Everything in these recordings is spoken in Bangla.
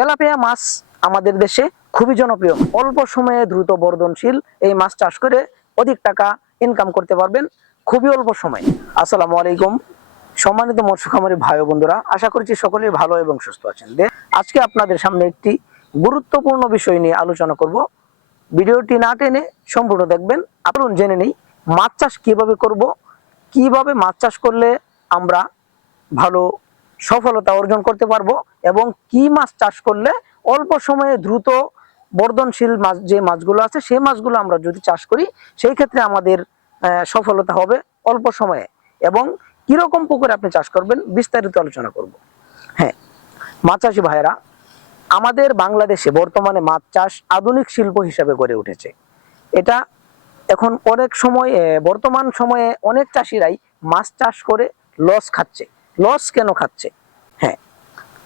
তেলাপিয়া মাছ আমাদের দেশে খুবই জনপ্রিয়, অল্প সময়ে দ্রুত বর্ধনশীল এই মাছ চাষ করে অধিক টাকা ইনকাম করতে পারবেন খুবই অল্প সময়ে। আসসালামু আলাইকুম সম্মানিত মৎস্য খামারি ভাই ও বন্ধুরা, আশা করছি সকলেই ভালো এবং সুস্থ আছেন। আজকে আপনাদের সামনে একটি গুরুত্বপূর্ণ বিষয় নিয়ে আলোচনা করব। ভিডিওটি না টেনে সম্পূর্ণ দেখবেন। আসুন জেনে নেই মাছ চাষ কিভাবে করব, কিভাবে মাছ চাষ করলে আমরা ভালো সফলতা অর্জন করতে পারবো এবং কি মাছ চাষ করলে অল্প সময়ে দ্রুত বর্ধনশীল মাছ যে মাছগুলো আছে সেই মাছগুলো আমরা যদি চাষ করি সেই ক্ষেত্রে আমাদের সফলতা হবে অল্প সময়ে। এবং কিরকম পুকুরে আপনি চাষ করবেন বিস্তারিত আলোচনা করব। হ্যাঁ, মাছ চাষি ভাইয়েরা, আমাদের বাংলাদেশে বর্তমানে মাছ চাষ আধুনিক শিল্প হিসেবে গড়ে উঠেছে। এটা এখন অনেক সময় বর্তমান সময়ে অনেক চাষিরাই মাছ চাষ করে লস খাচ্ছে। লস কেন খাচ্ছে? হ্যাঁ,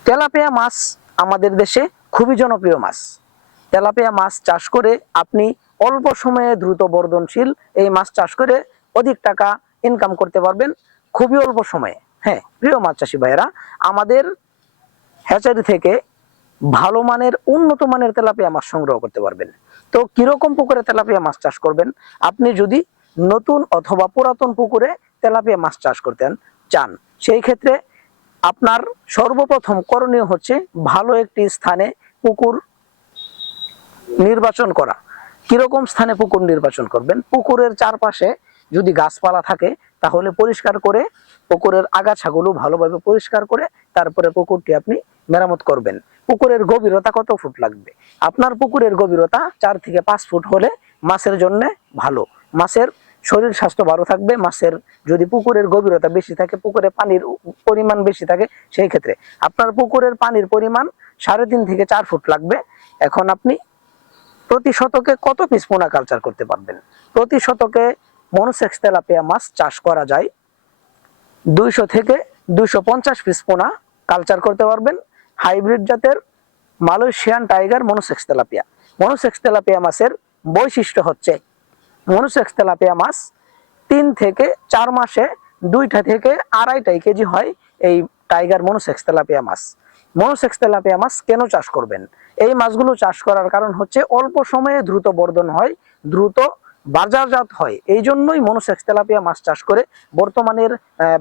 তেলাপিয়া মাছ আমাদের দেশে খুবই জনপ্রিয় মাছ। তেলাপিয়া মাছ চাষ করে আপনি অল্প সময়ে দ্রুত বর্ধনশীল এই মাছ চাষ করে অধিক টাকা ইনকাম করতে পারবেন খুবই অল্প সময়ে। হ্যাঁ প্রিয় মাছ চাষি ভাইয়েরা, আমাদের হ্যাচারি থেকে ভালো মানের উন্নত মানের তেলাপিয়া মাছ সংগ্রহ করতে পারবেন। তো কিরকম পুকুরে তেলাপিয়া মাছ চাষ করবেন? আপনি যদি নতুন অথবা পুরাতন পুকুরে তেলাপিয়া মাছ চাষ করতে চান, সেই ক্ষেত্রে আপনার সর্বপ্রথম করণীয় হচ্ছে ভালো একটি স্থানে পুকুর নির্বাচন করা। কিরকম স্থানে পুকুর নির্বাচন করবেন? পুকুরের চারপাশে যদি গাছপালা থাকে তাহলে পরিষ্কার করে পুকুরের আগাছাগুলো ভালোভাবে পরিষ্কার করে তারপরে পুকুরটি আপনি মেরামত করবেন। পুকুরের গভীরতা কত ফুট লাগবে? আপনার পুকুরের গভীরতা 4 থেকে 5 ফুট হলে মাছের জন্য ভালো। মাছের শরীর স্বাস্থ্য ভালো থাকবে। মাছের যদি পুকুরের গভীরতা বেশি থাকে, পুকুরে পানির পরিমাণ বেশি থাকে, সেই ক্ষেত্রে আপনার পুকুরের পানির পরিমাণ 3.5 থেকে 4 ফুট লাগবে। এখন আপনি প্রতি শতকে কত পিস পোনা কালচার করতে পারবেন? প্রতি শতকে মনোসেক্স তেলাপিয়া মাছ চাষ করা যায় 200 থেকে 250 পিস পোনা কালচার করতে পারবেন। হাইব্রিড জাতের Malaysian tiger monosex tilapia. Monosex tilapia মাছের বৈশিষ্ট্য হচ্ছে মনোসেক্স তেলাপিয়া মাছ 3 থেকে 4 মাসে 2টা থেকে 2.5 কেজি হয় এই টাইগার মনোসেক্স তেলাপিয়া মাছ। মনোসেক্স তেলাপিয়া মাছ কেন চাষ করবেন? এই মাছগুলো চাষ করার কারণ হচ্ছে অল্প সময়ে দ্রুত বর্ধন হয়, দ্রুত বাজারজাত হয়। এই জন্যই মনোসেক্স তেলাপিয়া মাছ চাষ করে বর্তমানের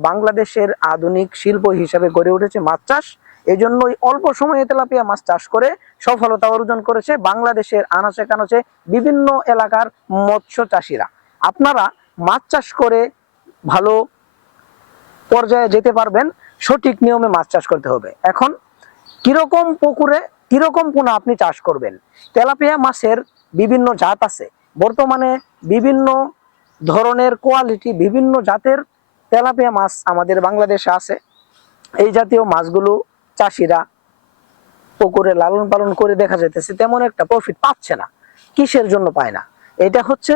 বাংলাদেশের আধুনিক শিল্প হিসেবে গড়ে উঠেছে মাছ চাষ। এই জন্যই অল্প সময়ে তেলাপিয়া মাছ চাষ করে সফলতা অর্জন করেছে বাংলাদেশের আনাচে কানাচে বিভিন্ন এলাকার মৎস্য চাষিরা। আপনারা মাছ চাষ করে ভালো পর্যায়ে যেতে পারবেন, সঠিক নিয়মে মাছ চাষ করতে হবে। এখন কিরকম পুকুরে কিরকম পোনা আপনি চাষ করবেন? তেলাপিয়া মাছের বিভিন্ন জাত আছে। বর্তমানে বিভিন্ন ধরনের কোয়ালিটি, বিভিন্ন জাতের তেলাপিয়া মাছ আমাদের বাংলাদেশে আছে। এই জাতীয় মাছগুলো চাষিরা পুকুরে লালন পালন করে দেখা যাইতেছে তেমন একটা প্রফিট পাচ্ছে না। কিসের জন্য পায় না? এটা হচ্ছে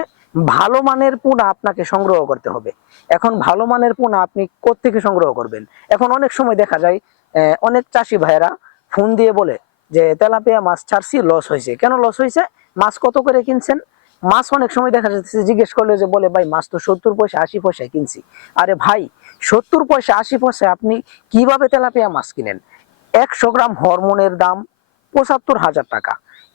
ভালো মানের পোনা আপনাকে সংগ্রহ করতে হবে। এখন ভালো মানের পোনা আপনি কোত্থেকে সংগ্রহ করবেন? এখন অনেক সময় দেখা যায় অনেক চাষি ভাইয়েরা ফোন দিয়ে বলে যে তেলাপিয়া মাছ ছাড়ছি, লস হয়েছে। কেন লস হয়েছে? মাছ কত করে কিনছেন? মাছ অনেক সময় দেখা যাচ্ছে জিজ্ঞেস করলে যে বলে ভাই মাছ তো 70 পয়সা 80 পয়সায় কিনছি। আরে ভাই, 70 পয়সা 80 পয়সায় আপনি কিভাবে তেলাপিয়া মাছ কিনেন? 100 গ্রাম হরমোনের দাম 75,000 টাকা।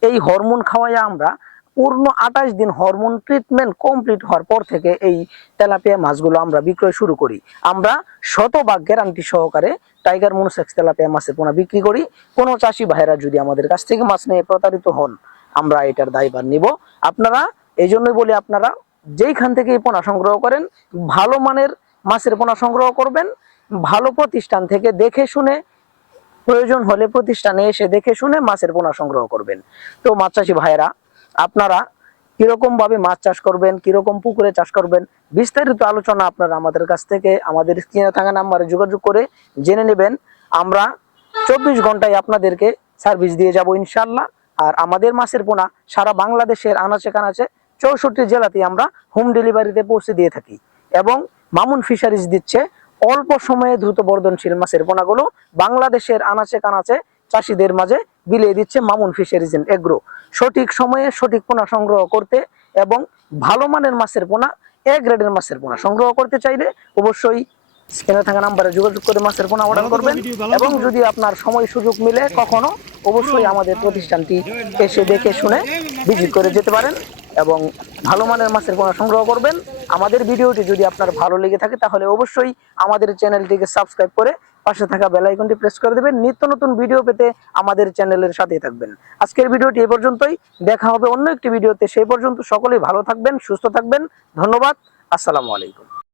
এই হরমোন খাওয়াইয়া আমরা পূর্ণ 28 দিন হরমোন ট্রিটমেন্ট কমপ্লিট হওয়ার পর থেকে এই তেলাপিয়া মাছগুলো আমরা বিক্রয় শুরু করি। আমরা শতভাগ গ্যারান্টি সহকারে টাইগার মনোসেক্স তেলাপিয়া মাছের পোনা বিক্রি করি। কোনো চাষি ভাইরা যদি আমাদের কাছ থেকে মাছ নিয়ে প্রতারিত হন, আমরা এটার দায়ভার নিব। আপনারা এই জন্যই বলি, আপনারা যেইখান থেকে এই পোনা সংগ্রহ করেন ভালো মানের মাছের পোনা সংগ্রহ করবেন। ভালো প্রতিষ্ঠান থেকে দেখে শুনে, প্রয়োজন হলে প্রতিষ্ঠানে এসে দেখে শুনে মাছের পোনা সংগ্রহ করবেন। তো মাছ চাষি ভাইয়েরা, আপনারা কিরকম ভাবে মাছ চাষ করবেন, কিরকম পুকুরে চাষ করবেন, বিস্তারিত আলোচনা আপনারা আমাদের কাছ থেকে আমাদের স্ক্রিনে থাকা নাম্বারে যোগাযোগ করে জেনে নেবেন। আমরা 24 ঘন্টায় আপনাদেরকে সার্ভিস দিয়ে যাব ইনশাল্লাহ। আর আমাদের মাছের পোনা সারা বাংলাদেশের আনাচে কানাচে 64 জেলাতে আমরা হোম ডেলিভারিতে পৌঁছে দিয়ে থাকি। এবং মামুন ফিশারিজ দিচ্ছে অল্প সময়ে দ্রুত বর্ধনশীল মাছের পোনাগুলো বাংলাদেশের আনাচে কানাচে চাষিদের মাঝে বিলিয়ে দিচ্ছে মামুন ফিশারিজ এন্ড এগ্রো। সঠিক সময়ে সঠিক পোনা সংগ্রহ করতে এবং ভালো মানের মাছের পোনা, এ গ্রেডের মাছের পোনা সংগ্রহ করতে চাইলে অবশ্যই স্ক্রিনে থাকা নাম্বারে যোগাযোগ করে মাছের পোনা অর্ডার করবেন। এবং যদি আপনার সময় সুযোগ মিলে কখনো, অবশ্যই আমাদের প্রতিষ্ঠানটি এসে দেখে শুনে ভিজিট করে যেতে পারেন এবং ভালো মানের মাছের পোনা সংগ্রহ করবেন। আমাদের ভিডিওটি যদি আপনার ভালো লেগে থাকে তাহলে অবশ্যই আমাদের চ্যানেলটিকে সাবস্ক্রাইব করে পাশে থাকা বেল আইকনটি প্রেস করে দেবেন। নিত্য নতুন ভিডিও পেতে আমাদের চ্যানেলের সাথেই থাকবেন। আজকের ভিডিওটি এ পর্যন্তই, দেখা হবে অন্য একটি ভিডিওতে। সেই পর্যন্ত সকলেই ভালো থাকবেন, সুস্থ থাকবেন। ধন্যবাদ। আসসালামু আলাইকুম।